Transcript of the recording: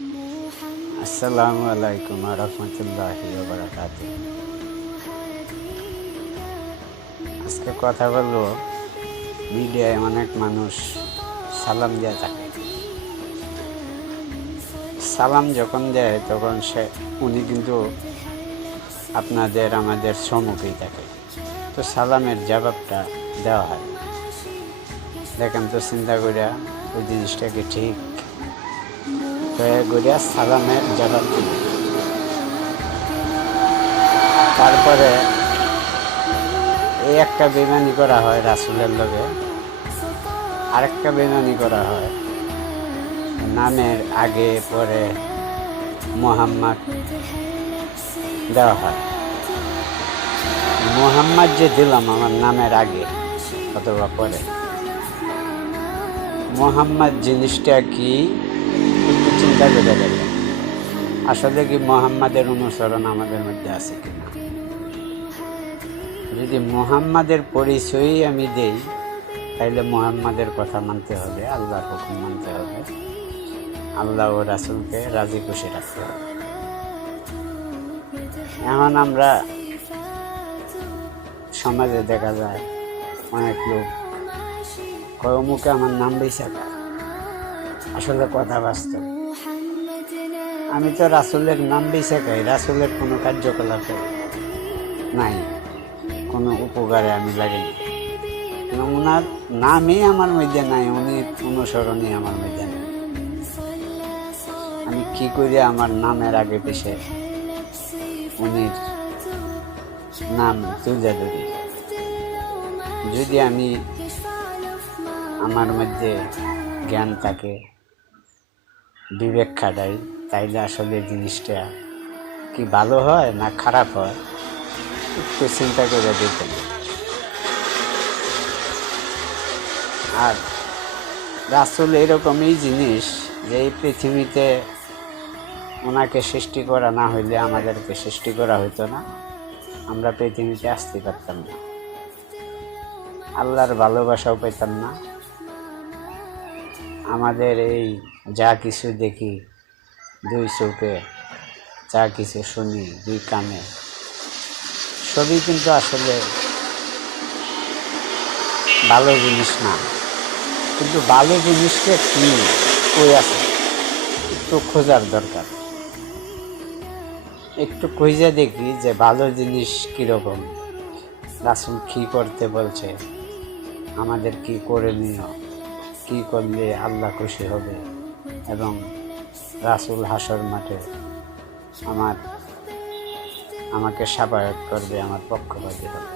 আসসালামু আলাইকুম ওয়া রাহমাতুল্লাহি ওয়া বারাকাতুহু। আজকে কথা বলবো, মিডিয়ায় অনেক মানুষ সালাম দিয়ে থাকে। সালাম যখন দেয় তখন উনি কিন্তু আপনাদের আমাদের সম্মুখেই থাকে, তো সালামের জবাবটা দেওয়া হয়। দেখেন তো চিন্তা করিয়া ওই জিনিসটাকে ঠিক করিয়া সালামের জবাব দিবে। তারপরে এই একটা বেমানি করা হয় রাসূলের লগে, আরেকটা বেমানি করা হয় নামের আগে পরে মোহাম্মদ দেওয়া হয়। মোহাম্মদ যে দিলাম আমার নামের আগে অথবা পরে, মোহাম্মদ জিনিসটা কি একটু চিন্তা করে দেখেন। আসলে কি মোহাম্মদের অনুসরণ আমাদের মধ্যে আছে কিনা? যদি মোহাম্মদের পরিচয়ই আমি দেই, তাইলে মোহাম্মদের কথা মানতে হবে, আল্লাহর হুকুম মানতে হবে, আল্লাহ ও রাসূলকে রাজি খুশি রাখতে হবে। এখন আমরা সমাজে দেখা যায় অনেক লোক মুখে আমার নাম বেশি। আসলে কথা বাস্তব, আমি তো রাসূলের নাম বেশি খাই, রাসূলের কোনো কার্যকলাপে নাই, কোনো উপকারে আমি লাগিনি, ওনার নামই আমার মধ্যে নাই, উনি অনুসরণই আমার মধ্যে নেই। আমি কি করি আমার নামের আগে পিছে উনির নাম তুলে ধরি? যদি আমি আমার মধ্যে জ্ঞান থাকে, বিবেক খাটাই, তাইলে আসলে জিনিসটা কি ভালো হয় না খারাপ হয় একটু চিন্তা করে দেখবেন। আর রাসূল এরকমই জিনিস যে এই পৃথিবীতে ওনাকে সৃষ্টি করা না হইলে আমাদেরকে সৃষ্টি করা হইতো না, আমরা পৃথিবীতে আসতে পারতাম না, আল্লাহর ভালোবাসাও পেতাম না। আমাদের এই যা কিছু দেখি দুই চোখে, যা কিছু শুনি দুই কানে, সবই কিন্তু আসলে ভালো জিনিস না। কিন্তু ভালো জিনিসটা কি কই আছে একটু খোঁজার দরকার। একটু খুঁজে দেখি যে ভালো জিনিস কীরকম, রাসূল কী করতে বলছে, আমাদের কি করণীয়, কি করলে আল্লাহ খুশি হবে এবং রাসূল হাসর মাঠে আমাকে সাফায়াত করবে, আমার পক্ষপাতী হবে।